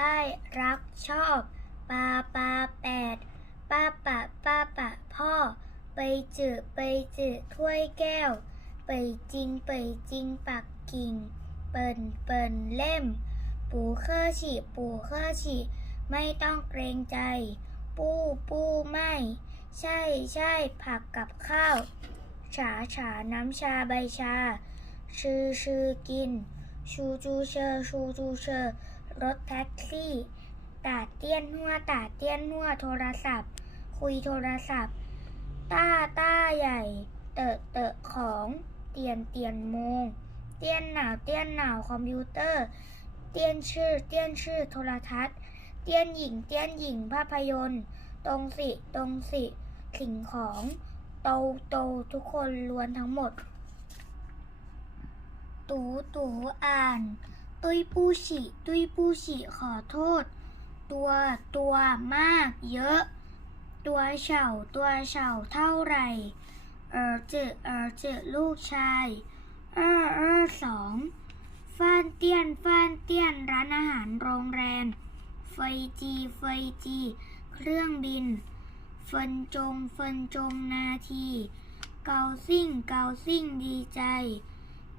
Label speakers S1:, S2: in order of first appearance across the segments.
S1: อ้ายรักชอบปาปาแปดป้าปะป้าปะพ่อ ไปจือไปจือถ้วยแก้ว ไปจริงไปจริงปักกิ่ง เปิ่นเปิ่นเล่ม ปูเคอฉีปูเคอฉีไม่ต้องเกรงใจ ปู้ปู้ไม่ ใช่ใช่ผักกับข้าว ฉาฉาน้ำชาใบชา ชื่อชื่อกิน ชูจูเชอชูจูเชอ รถแท็กซี่ ตาเตี้ยนหัวตาเตี้ยนหัวโทรศัพท์ คุยโทรศัพท์ ต้าต้าใหญ่ เตอะเตอะของเตียนเตียนโมง เตียนหนาวเตียนหนาวคอมพิวเตอร์ เตียนชื่อเตียนชื่อโทรทัศน์ เตียนหญิงเตียนหญิงภาพยนตร์ ตรงสิตรงสิสิ่งของโตโตทุกคนล้วนทั้งหมด ตูตูอ่าน ตุยปูฉีตุยปูฉีขอโทษ ตัวตัวมากเยอะ ตัวเฉาตัวเฉาเท่าไหร่เออเจอเออเจอลูกชายเออเออสองฟานเตียนฟานเตียนร้านอาหารโรงแรมเฟจีเฟจี เครื่องบินเฟินจงเฟินจงนาที เกาซิ่งเกาซิ่งดีใจ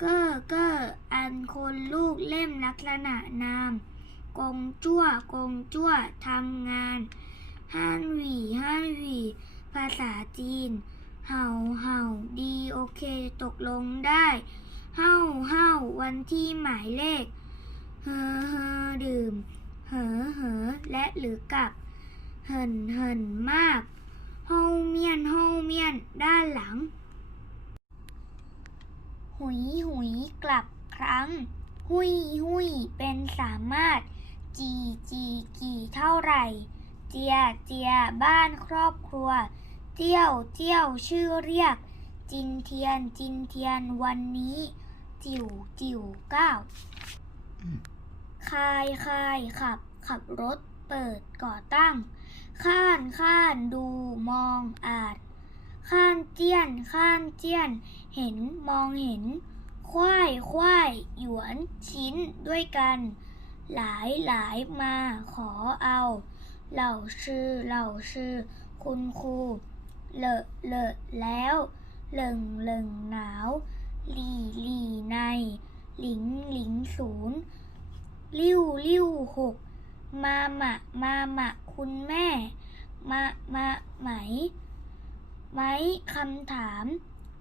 S1: เก้อเก้ออันคนลูกเล่มลักษณะนาม กงจั่วกงจั่วทำงานห้านหวีห้านหวีภาษาจีน เห่าเห่าดีโอเคตกลงได้ เห่าเห่าวันที่หมายเลข เฮอเฮอดื่ม เหอเหอและหรือกับ เหินเหินมาก เฮาเมียนเฮาเมียนด้านหลัง หุยหุยกลับครั้ง หุยหุยเป็นสามารถ จีจีกี่เท่าไหร่ เจียเจียบ้านครอบครัว เจี้ยวเจี้ยวชื่อเรียก จินเทียนจินเทียนวันนี้ จิ๋วจิ๋วเก้าคายคายขับ ขับรถเปิดก่อตั้ง ข้านข้านดูมองอ่านข้านเจี้ยนข้านเจี้ยน เห็นมองเห็น ควายควายหยวนชิ้นด้วยกัน หลายหลายมาขอเอา เหล่าชื่อเหล่าชื่อ คุณครูเลอะเลอะแล้วเหลิงเหลิงหนาวหลีหลีใน หลิงหลิงศูนย์ลิ้วลิ้วหก มาหมะมาหมะคุณแม่ มามาไหม ไหมคำถาม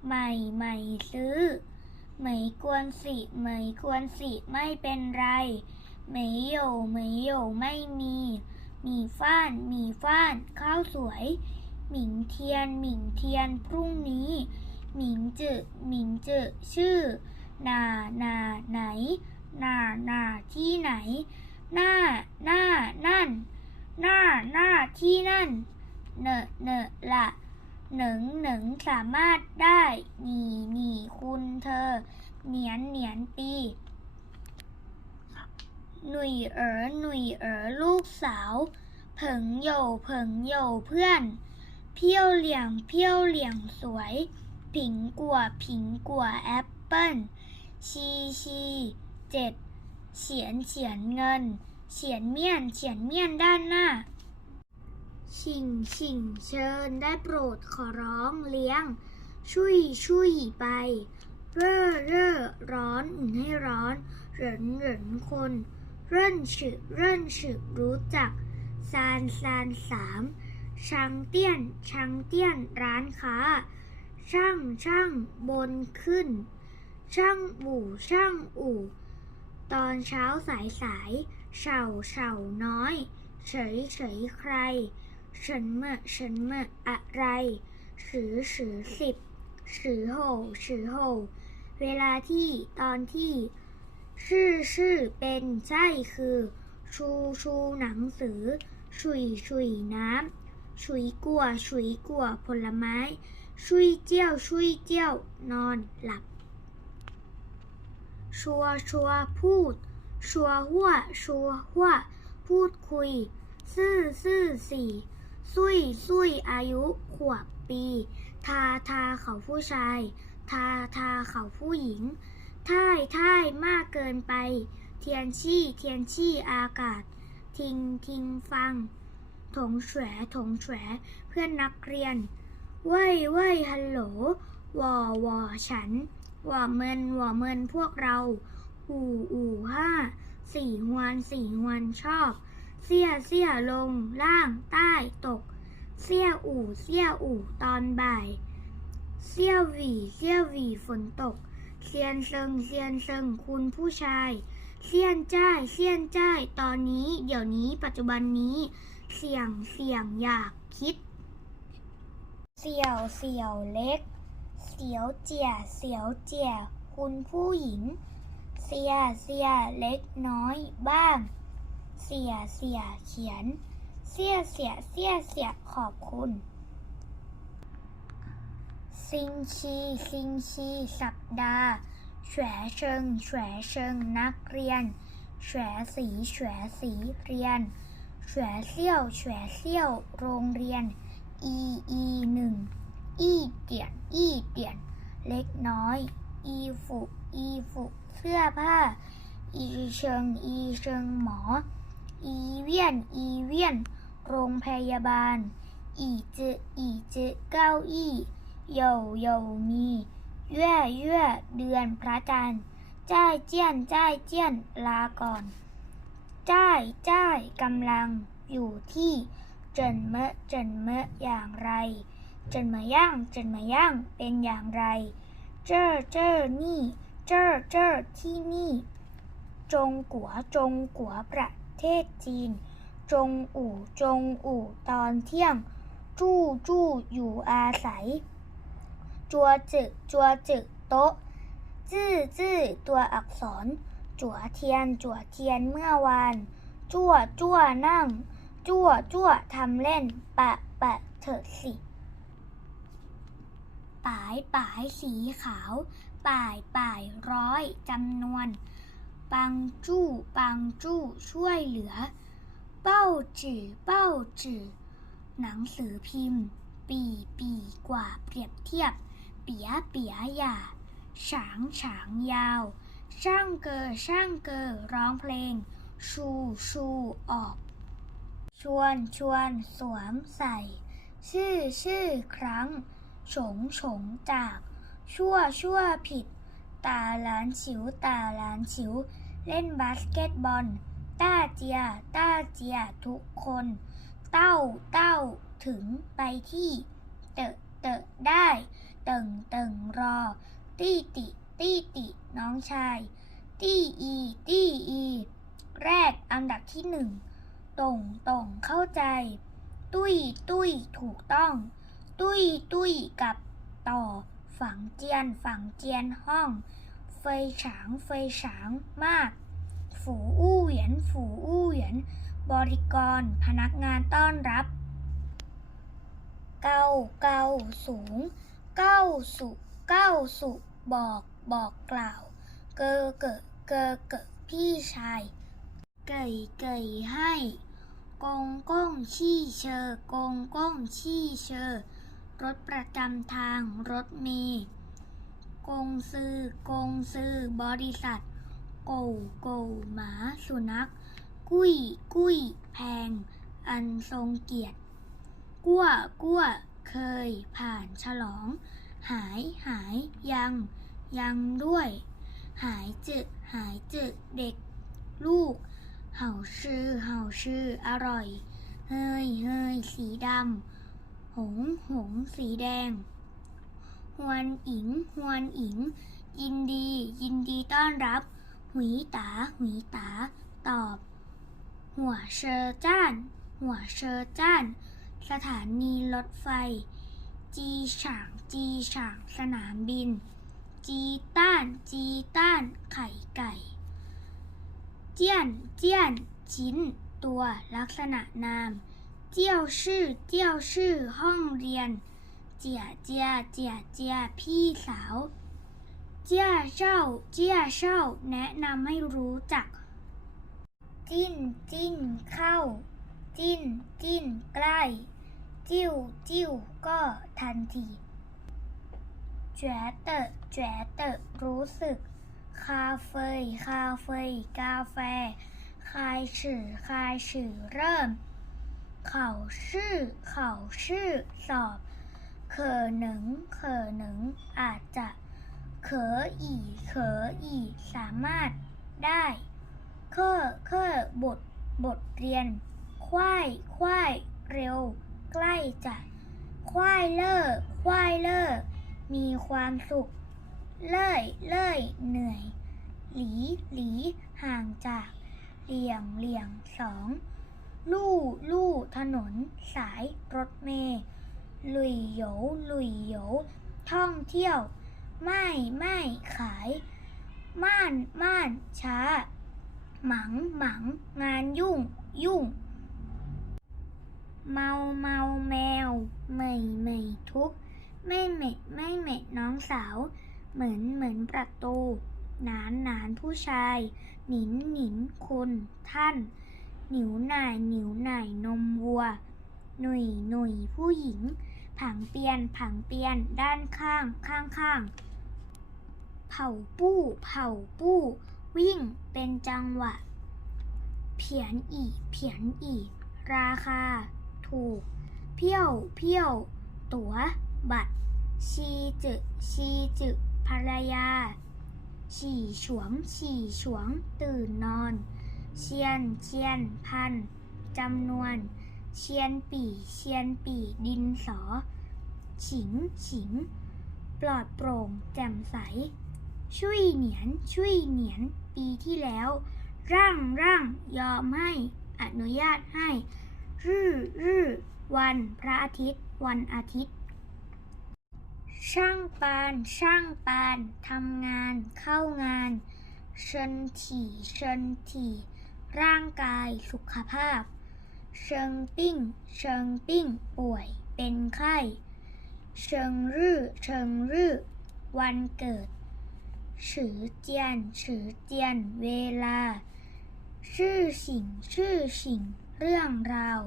S1: ใหม่ใหม่ซื้อไหมกวนสิไหมกวนสิไม่เป็นไรไหมโยไหมโยไม่มี มีฟ้านมีฟ้านข้าวสวย หมิงเทียนหมิงเทียนพรุ่งนี้ หมิงจือหมิงจือชื่อ นานาไหน นานาที่ไหน หน้าหน้านั่น หน้าหน้าที่นั่น เนอะเนอะละ หนึ่งหนึ่งสามารถได้หนีหนีคุณเธอ เหนียนเหนียนปี หนุ่ยเอ๋อหนุ่ยเอ๋อลูกสาว เผงโยเผงโยเพื่อน เพี้ยวเหลี่ยงเพี้ยวเหลี่ยงสวย ผิงกัวผิงกัวแอปเปิ้ลชีชีเจ็ดเฉียนเฉียนเงิน เฉียนเมียนเฉียนเมียนด้านหน้า ชิงชิงเชิญได้โปรดขอร้องเลี้ยงช่วยช่วยไปเร่อเร่อร้อนอุ่นให้ร้อน เหรินเหรินคน เร่นฉึเร่นฉึรู้จักซานซานสามชังเตี้ยนชังเตี้ยนร้านค้า ช่างช่างบนขึ้น ช่างบู่ช่างอู่ ตอนเช้าสายสายเฉาเฉาน้อย เฉยเฉยใคร ฉันเมื่อฉันเมื่ออะไรสือสือสิบสือโหสือโหเวลาที่ตอนที่ ชื่อชื่อเป็นใช่คือ ชูชูหนังสือ ชุยชุยน้ำชุยกัวชุยกัวผลไม้ชุยเจี้ยวชุยเจี้ยว นอนหลับ ชัวชัวพูด ชัวหัวชัวหัวพูดคุย ซื่อซื่อสี่ ซุยซุยอายุขวบปี ทาทาเขาผู้ชาย ทาทาเขาผู้หญิง ท่ายท่ายมากเกินไป เทียนชี่เทียนชี่อากาศ ทิงทิงฟัง ถงแฉถงแฉเพื่อนนักเรียนเว้ยเว้ยฮัลโหลวอวอฉันวอเมินวอเมินพวกเรา อู่อู่ห้า สี่ฮวนสี่ฮวนชอบ เสี้ยเสี้ยลง ล่าง ใต้ตก เสี้ยอู่ เสี้ยอู่ ตอนบ่าย เสี้ยหวี เสี้ยหวี ฝนตก เซียนเซิง เซียนเซิง คุณผู้ชาย เซียนจ้าย เซียนจ้าย ตอนนี้ เดี๋ยวนี้ ปัจจุบันนี้ เสี่ยง เสี่ยง อยากคิด เสี่ยว เสี่ยว เล็ก เสียวเจียเสียวเจียคุณผู้หญิง เสีย เสีย เล็กน้อยบ้าง เสียเสียเขียน เสียเสียเสียเสียขอบคุณซิงชีซิงชีสัปดาห์แฉเชิงแฉเชิงนักเรียนแฉสีแฉสีเรียนแฉเซี่ยวแฉเซี่ยวโรงเรียนอีอีหนึ่งอีเตียนอีเตียน เล็กน้อย อีฟุอีฟุเสื้อผ้า อีเชิงอีเชิงหมอ อีเวียน อีเวียน โรงพยาบาล อีจืออีจือเก้าอี้โยโยมีเย่เย่เดือนพระจันทร์จ้ายเจี้ยนจ้ายเจี้ยน ลาก่อน จ้ายจ้ายกำลังอยู่ที่เจินเมะเจินเมะอย่างไร เจินมาย่างเจินมาย่างเป็นอย่างไร เจ้อเจ้อนี่ เจ้อเจ้อที่นี่ จงกัวจงกัวประ ทศจีน จงอู่จงอู่ตอนเที่ยง จู้จู้อยู่อาศัย จัวจึกจัวจึกโต๊ะ จื้อจื้อตัวอักษร จัวเทียน จัวเทียนเมื่อวาน จั่วจั่วนั่ง จั่วจั่วทำเล่น ปะปะเถอะสิป่ายป่ายสีขาว ป่ายป่ายร้อยจำนวน ปังจู้ปังจู้ช่วยเหลือ เป้าจื่อเป้าจื่อหนังสือพิมพ์ ปีปีกว่าเปรียบเทียบ เปียเปียหย่าฉางฉางยาว ช่างเกอช่างเกอร้องเพลง ชูชูออก ชวนชวนสวมใส่ ชื่อชื่อครั้ง ฉงฉงจาก ชั่วชั่วผิด ตาหลานฉิวตาหลานฉิว เล่นบาสเกตบอล ต้าเจีย ต้าเจีย ทุกคน เต้าเต้าถึงไปที่ เตะเตะได้เติงเติงรอ ตี้ติตี้ติน้องชาย ตี้อีตี้อี แรกอันดับที่หนึ่งตรงตรงเข้าใจ ตุ้ยตุ้ยถูกต้อง ตุ้ยตุ้ยกับต่อ ฝังเจียน ฝังเจียนห้อง เฟยฉาง เฟยฉางมาก ฝูอู้เหวียน ฝูอู้เหวียน บริกร พนักงานต้อนรับ เก้าเก้าสูง เก้าสุเก้าสุบอกบอกกล่าว เกอเกอเกอเกอพี่ชาย เกยเกยให้ กงก้งชี่เชอกงก้งชี่เชอ รถประจำทาง รถเมล์กงซือกงซือบริษัทโกโกหมา สุนัข กุ้ย กุ้ย แพง อันทรงเกียรติ กั้ว กั้ว เคย ผ่าน ฉลอง หาย หาย ยัง ยังด้วย หายจึก หายจึก เด็ก ลูก เห่าชื่อ เห่าชื่อ อร่อย เฮยเฮยสีดำ หง หง สีแดงฮวนอิงฮวนอิง ยินดี ยินดีต้อนรับ หุยตา หุยตา ตอบ หัวเชอจ้าน หัวเชอจ้าน สถานีรถไฟ จีฉาง จีฉาง สนามบิน จีต้าน จีต้าน ไข่ไก่ เจี้ยน เจี้ยน ชิ้น ตัว ลักษณะนาม เจี้ยวชื่อเจียวชื่อห้องเรียน เจียเจียเจียเจียพี่สาว เจี้ยเจ้าเจี้ยเจ้าแนะนำให้รู้จัก จิ้นจิ้นเข้า จิ้นจิ้นใกล้ จิ้วจิ้วก็ทันทีแจ๋เตอะแจ๋เตอะรู้สึก คาเฟย คาเฟย กาแฟ คายฉื่อคายฉื่อเริ่ม เข่าชื่อ เขาชื่อ สอบเคอหนึ่งเคอหนึ่งอาจจะ เขออีเขออีสามารถได้เคอเคอบทบทเรียน ควายควายเร็ว ใกล้จะควายเล่อควายเล่อมีความสุข เล่ยเล่ยเหนื่อย หลีหลีห่างจากเหลี่ยงเหลี่ยงสอง ลู่ลู่ถนน สาย รถเมล์ลุยโยลุยโยท่องเที่ยว ไม่ไม่ขาย ม่านม่านช้า หมังหมังงานยุ่งยุ่ง เมาเมาแมวเมยเมยทุก ไม่เหม็ดไม่เหม็ดน้องสาว เหมือนเหมือนประตู หนานหนานผู้ชาย หนินหนินคุณท่าน หนิวหน่ายหนิวหน่ายนมวัว หนุ่ยหนุ่ยผู้หญิง ผังเปียน ผังเปียน ด้านข้าง ข้างข้างเผาปู้ เผาปู้ วิ่งเป็นจังหวะ เพียนอีเพียนอีราคา ถูก เพี้ยวเพี้ยว ตั๋ว บัตร ชีจึ ชีจึภรรยา ฉี่ฉวง ฉี่ฉวง ตื่นนอน เชียน เชียน พัน จำนวน เชียนปีเชียนปีดินสอ ฉิง ฉิง ปลอดโปร่ง แจ่มใส ช่วยเหนียน ช่วยเหนียน ปีที่แล้ว ร่างร่างยอมให้ อนุญาตให้ รื่อรื่อวันพระอาทิตย์ วันอาทิตย์ ช่างปาน ช่างปาน ทำงาน เข้างานเชิญถี่เชิญถี่ ร่างกายสุขภาพ เชิงปิ้ง เชิงปิ้ง ป่วย เป็นไข้ เชิงรื่อ เชิงรื่อ วันเกิด ฉือเจียน ฉือเจียน เวลา ชื่อสิ่ง ชื่อสิ่ง เรื่องราว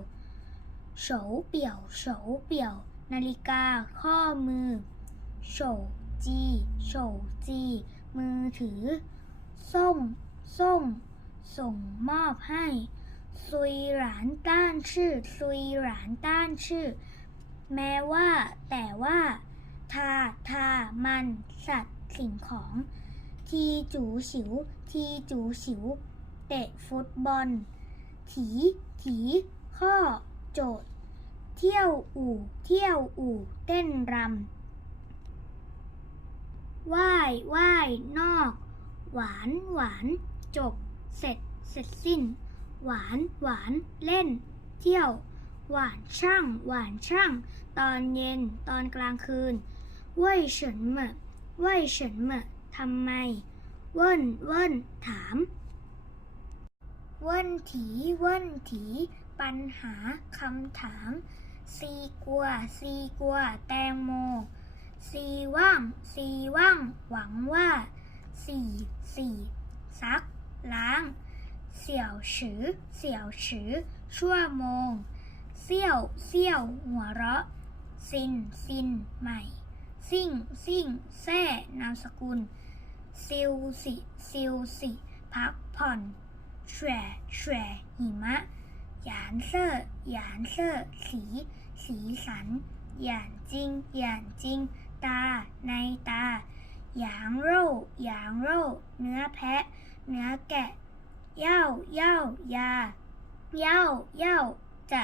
S1: โฉเปี่ยว โฉเปี่ยว นาฬิกา ข้อมือ โฉจี โฉจี มือถือ ส่ง ส่ง ส่งมอบให้ซุยหลานต้านชื่อซุยหลานต้านชื่อ แม้ว่า แต่ว่า ทา ทา มัน สัตว์ สิ่งของ ทีจูฉิว ทีจูฉิว เตะฟุตบอล ถี ถี ข้อ โจทย์ เที่ยวอู่ เที่ยวอู่ เต้นรำว่ายว่ายนอก หวานหวานจบ เสร็จ เสร็จสิ้น หวาน หวาน เล่น เที่ยว หวานช่าง หวานช่าง ตอนเย็น ตอนกลางคืน เว่ยเฉินเหมะเว่ยเฉินเหมะทำไม เว่น เว่น ถาม เว่นถี เว่นถี ปัญหา คำถาม ซีกัว ซีกัว แตงโม ซีว่าง ซีว่าง หวังว่า สี่ สี่ ซัก ล้าง เสี่ยวฉือ เสี่ยวฉือ ชั่วโมงเซี่ยวเซี่ยว หัวเราะ ซิน ซิน ใหม่ ซิ่ง ซิ่ง แซ่นามสกุล ซิลสิ ซิลสิ พักผ่อนแฉวแฉวหิมะหยานเซ่หยานเซ่สี สีสันหยานจริงหยานจริง ตา ในตาหยางโร่หยางโร่เนื้อแพะ เนื้อแกะ เย่าเย่ายา เย่าเย่าจะ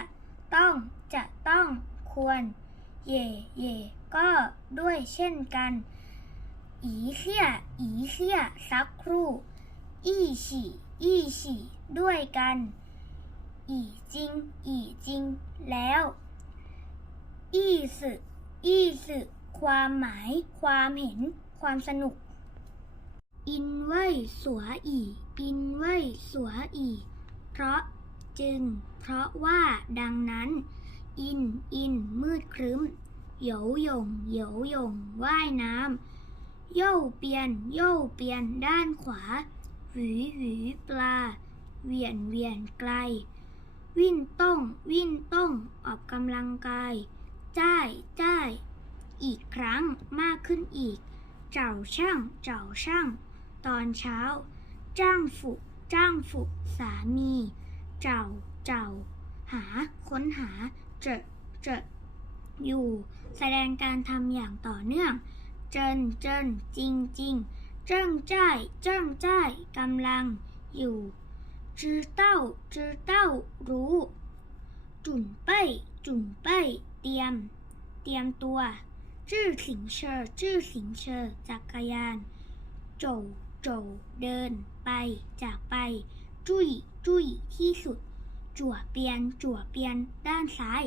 S1: ต้องจะต้องควร เย่เย่ก็ด้วยเช่นกัน อีเสียอีเสียสักครู่ อี้ฉี่อี้ฉี่ด้วยกัน อีจริง อีจริง แล้ว อีสึอีสึความหมาย ความเห็น ความสนุก อินเว่ยสัวอีอินเว่ยสัวอีเพราะจึง เพราะว่าดังนั้น อิน อิน มืดครึ้มเหยวหยงเหยวหยงว่ายน้ำโย่เปียนโย่เปียนด้านขวาหวีหวีปลาเหวียนเหวียนไกล วิ่นต้อง วิ่นต้องออกกำลังกายจ้ายจ้ายอีกครั้งมากขึ้นอีก เจ้าช่างเจ้าช่าง ตอนเช้า จ้างฝึจ้างฝึกสามี เจ้าเจ้าหา ค้นหา เจอเจออยู่ แสดงการทำอย่างต่อเนื่อง เจินเจินจริงจริงเจิ้งจ้ายเจิ้งจ้ายกำลัง อยู่จื้อเต้าจื้อเต้ารู้ จุ่นเป้ยจุ่นเป้ยเตรียม เตรียมตัว จื้อสิงเชอจื้อสิงเชอจักรยานโจว จงเดินไปจากไป จุ้ยจุ้ยที่สุด จั่วเปียน จั่วเปียนด้านซ้าย